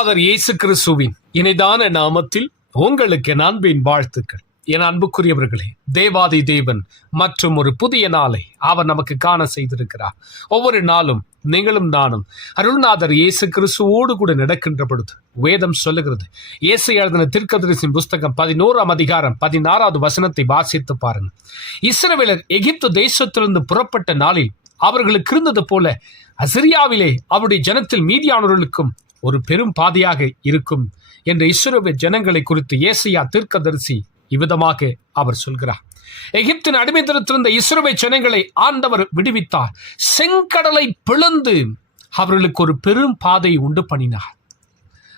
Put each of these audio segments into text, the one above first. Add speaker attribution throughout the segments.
Speaker 1: அருள்நாதர் இயேசு கிறிஸ்துவின் இணைதான நாமத்தில் உங்களுக்கு என் அன்பின் வாழ்த்துக்கள். என் அன்புக்குரியவர்களே தேவாதி தேவன் மற்றும் ஒரு புதிய நாளை அவர் நமக்கு காண செய்திருக்கிறார். ஒவ்வொரு நாளும் நீங்களும் நானும் அருள்நாதர் இயேசு கிறிஸ்துவோடு கூட நடக்கின்ற பொழுது வேதம் சொல்லுகிறது. இயேசு எழுதின திருக்கதரிசின் புஸ்தகம் பதினோராம் அதிகாரம் பதினாறாவது வசனத்தை வாசித்து பாருங்க இஸ்ரவேலர் எகிப்து தேசத்திலிருந்து புறப்பட்ட நாளில் அவர்களுக்கு இருந்தது போல அசிரியாவிலே அவருடைய ஜனத்தில் மீதியானவர்களுக்கும் ஒரு பெரும் பாதையாக இருக்கும் என்ற இஸ்ரோவின் ஜனங்களை குறித்து ஏசையா தீர்க்கதரிசி இவ்விதமாக அவர் சொல்கிறார். எகிப்தின் அடிமைத்திருத்திருந்த இஸ்ரோவை ஜனங்களை ஆண்டவர் விடுவித்தார். செங்கடலை பிளந்து அவர்களுக்கு ஒரு பெரும் பாதை உண்டு பண்ணினார்.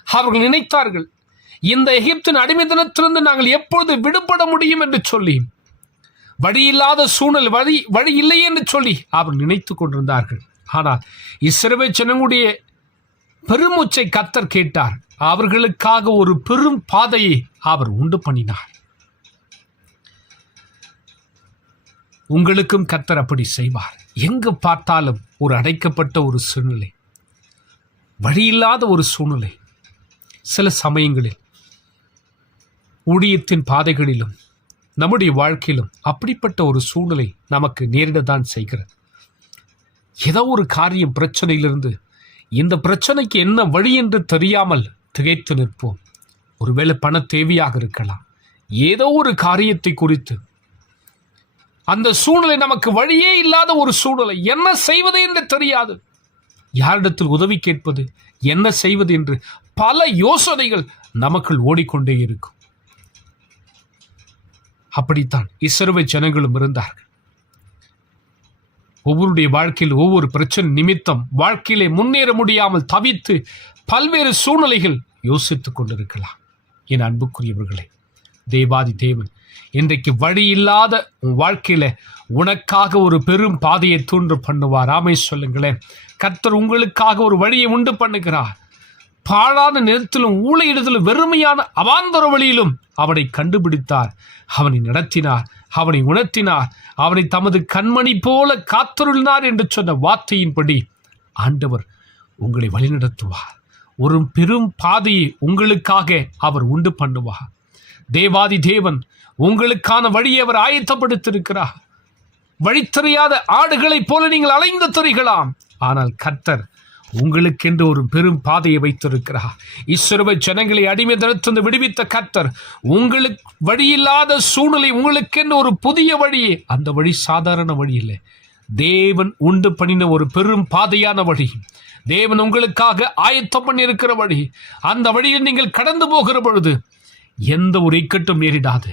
Speaker 1: அவர்கள் நினைத்தார்கள் இந்த எகிப்தின் அடிமைத்தனத்திலிருந்து நாங்கள் எப்பொழுது விடுபட முடியும் என்று சொல்லி வழியில்லாத சூழல் வழி வழி இல்லை என்று சொல்லி அவர் நினைத்து கொண்டிருந்தார்கள். ஆனால் இஸ்ரவே ஜனங்களுடைய பெருமூச்சை கத்தர் கேட்டார். அவர்களுக்காக ஒரு பெரும் பாதையை அவர் உண்டு பண்ணினார். உங்களுக்கும் கத்தர் அப்படி செய்வார். எங்கு பார்த்தாலும் ஒரு அடைக்கப்பட்ட ஒரு சூழ்நிலை வழியில்லாத ஒரு சூழ்நிலை. சில சமயங்களில் ஊழியத்தின் பாதைகளிலும் நம்முடைய வாழ்க்கையிலும் அப்படிப்பட்ட ஒரு சூழ்நிலை நமக்கு நேரிடத்தான் செய்கிறது. ஏதோ ஒரு காரியம் பிரச்சனையிலிருந்து இந்த பிரச்சனைக்கு என்ன வழி என்று தெரியாமல் திகைத்து நிற்போம். ஒருவேளை பண தேவையாக இருக்கலாம். ஏதோ ஒரு காரியத்தை குறித்து. அந்த சூழ்நிலை நமக்கு வழியே இல்லாத ஒரு சூழ்நிலை. என்ன செய்வது என்று தெரியாது. யாரிடத்தில் உதவி கேட்பது என்ன செய்வது என்று பல யோசனைகள் நமக்குள் ஓடிக்கொண்டே இருக்கும். அப்படித்தான் இஸ்ரவேல் ஜனங்களும் இருந்தார்கள். ஒவ்வொருடைய வாழ்க்கையில் ஒவ்வொரு பிரச்சனை நிமித்தம் வாழ்க்கையிலே முன்னேற முடியாமல் தவித்து பல்வேறு சூழ்நிலைகள் யோசித்துக் கொண்டிருக்கலாம். என் அன்புக்குரியவர்களே தேவாதி தேவன் இன்றைக்கு வழி இல்லாத உன் வாழ்க்கையில உனக்காக ஒரு பெரும் பாதையை தூண்டு பண்ணுவார். ஆமை சொல்லுங்களேன். கர்த்தர் உங்களுக்காக ஒரு வழியை உண்டு பண்ணுகிறார். பாழான நேரத்திலும் ஊழையிடத்திலும் வெறுமையான அவாந்தர வழியிலும் அவனை கண்டுபிடித்தார். அவனை நடத்தினார் அவனை உணர்த்தினார் அவனை தமது கண்மணி போல காத்தருளினார் என்று சொன்ன வார்த்தையின்படி ஆண்டவர் உங்களை வழிநடத்துவார். ஒரு பெரும் பாதையை உங்களுக்காக அவர் உண்டு பண்ணுவார். தேவாதி தேவன் உங்களுக்கான வழியை அவர் ஆயத்தப்படுத்திருக்கிறார் வழி தெரியாத ஆடுகளைப் போல நீங்கள் அலைந்து தெரிகலாம் ஆனால் கர்த்தர் உங்களுக்கென்று ஒரு பெரும் பாதையை வைத்திருக்கிறார். இஸ்ரவ ஜனங்களை அடிமை தடுத்து விடுவித்த கர்த்தர் உங்களுக்கு வழியில்லாத சூழ்நிலை உங்களுக்கென்று ஒரு புதிய வழியே அந்த வழி சாதாரண வழி இல்லை. தேவன் உண்டு பண்ணின ஒரு பெரும் பாதையான வழி. தேவன் உங்களுக்காக ஆயத்தம் பண்ணியிருக்கிற வழி. அந்த வழியில் நீங்கள் கடந்து போகிற பொழுது எந்த ஒரு இக்கட்டும் நேரிடாது.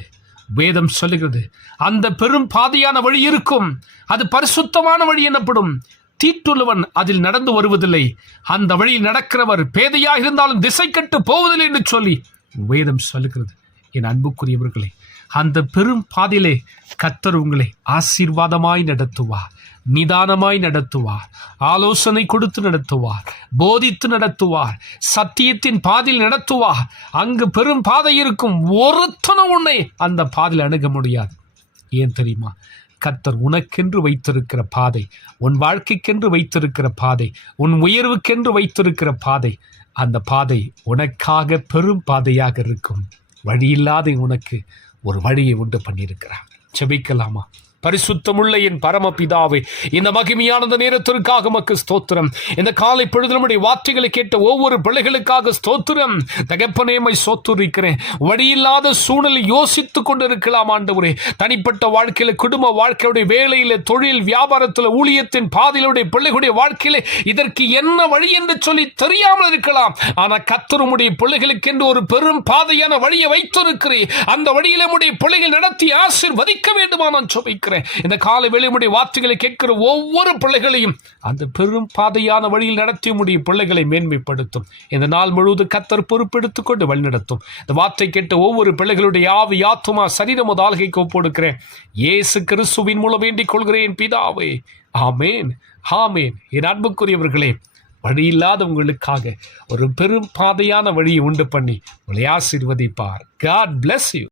Speaker 1: வேதம் சொல்லுகிறது அந்த பெரும் பாதையான வழி இருக்கும். அது பரிசுத்தமான வழி எனப்படும். தீட்டுள்ளவன் அதில் நடந்து வருவதில்லை. அந்த வழியில் நடக்கிறவர் பேதையாக இருந்தாலும் திசை கட்டு போவதில்லை என்று சொல்லி வேதம் சொல்லுகிறது. என் அன்புக்குரியவர்களே அந்த பெரும் பாதையிலே கத்தர் உங்களை ஆசீர்வாதமாய் நடத்துவார் நிதானமாய் நடத்துவார் ஆலோசனை கொடுத்து நடத்துவார் போதித்து நடத்துவார் சத்தியத்தின் பாதையில் நடத்துவார். அங்கு பெரும் பாதை இருக்கும் ஒருத்தனும் உன்னை அந்த பாதையில் அணுக முடியாது. ஏன் தெரியுமா? கத்தர் உனக்கென்று வைத்திருக்கிற பாதை உன் வாழ்க்கைக்கென்று வைத்திருக்கிற பாதை உன் உயர்வுக்கென்று வைத்திருக்கிற பாதை அந்த பாதை உனக்காக பெரும் பாதையாக இருக்கும். வழியில்லாத உனக்கு ஒரு வழியை உண்டு பண்ணியிருக்கிறார். செபிக்கலாமா பரிசுத்தமுள்ள என் பரமபிதாவே இந்த மகிமையான நேரத்திற்காக மக்கு ஸ்தோத்திரம். இந்த காலை பொழுது நம்முடைய வார்த்தைகளை கேட்ட ஒவ்வொரு பிள்ளைகளுக்காக ஸ்தோத்திரம். தகப்பனேமை சோத்துரிக்கிறேன். வழியில்லாத சூழலை யோசித்துக் கொண்டிருக்கலாம் ஆண்டவரே. தனிப்பட்ட வாழ்க்கையில குடும்ப வாழ்க்கையுடைய வேலையில தொழில் வியாபாரத்தில் ஊழியத்தின் பாதையிலுடைய பிள்ளைகளுடைய வாழ்க்கையில இதற்கு என்ன வழி என்று சொல்லி தெரியாமல் இருக்கலாம். ஆனா கத்தருமுடைய பிள்ளைகளுக்கு என்று ஒரு பெரும் பாதையான வழியை வைத்திருக்கிறேன் அந்த வழியில நம்முடைய பிள்ளைகள் நடத்தி ஆசிர்வதிக்க வேண்டுமா நான் சொல்லிக்கிறேன் இந்த காலை வெளிமுடைய வார்த்தைகளை கேட்கிற ஒவ்வொரு பிள்ளைகளையும் அந்த பெரும் பாதையான வழியில் நடத்தி முடியும் பிள்ளைகளை மேன்மைப்படுத்தும். இந்த நாள் முழுவதும் கத்தர் பொறுப்பெடுத்துக் கொண்டு வழிநடத்தும். இந்த வார்த்தை கேட்ட ஒவ்வொரு பிள்ளைகளுடைய ஆவி ஆத்துமா சரீரம் ஆள்கைக்கு ஒப்படுக்கிறேன். ஏசு கிறிஸ்துவின் மூலம் வேண்டிக் கொள்கிறேன் பிதாவே. ஆமேன். ஆமேன். என் அன்புக்குரியவர்களே வழி இல்லாதவங்களுக்காக ஒரு பெரும் பாதையான வழியை உண்டு பண்ணி உங்களை ஆசீர்வதிப்பார். God bless you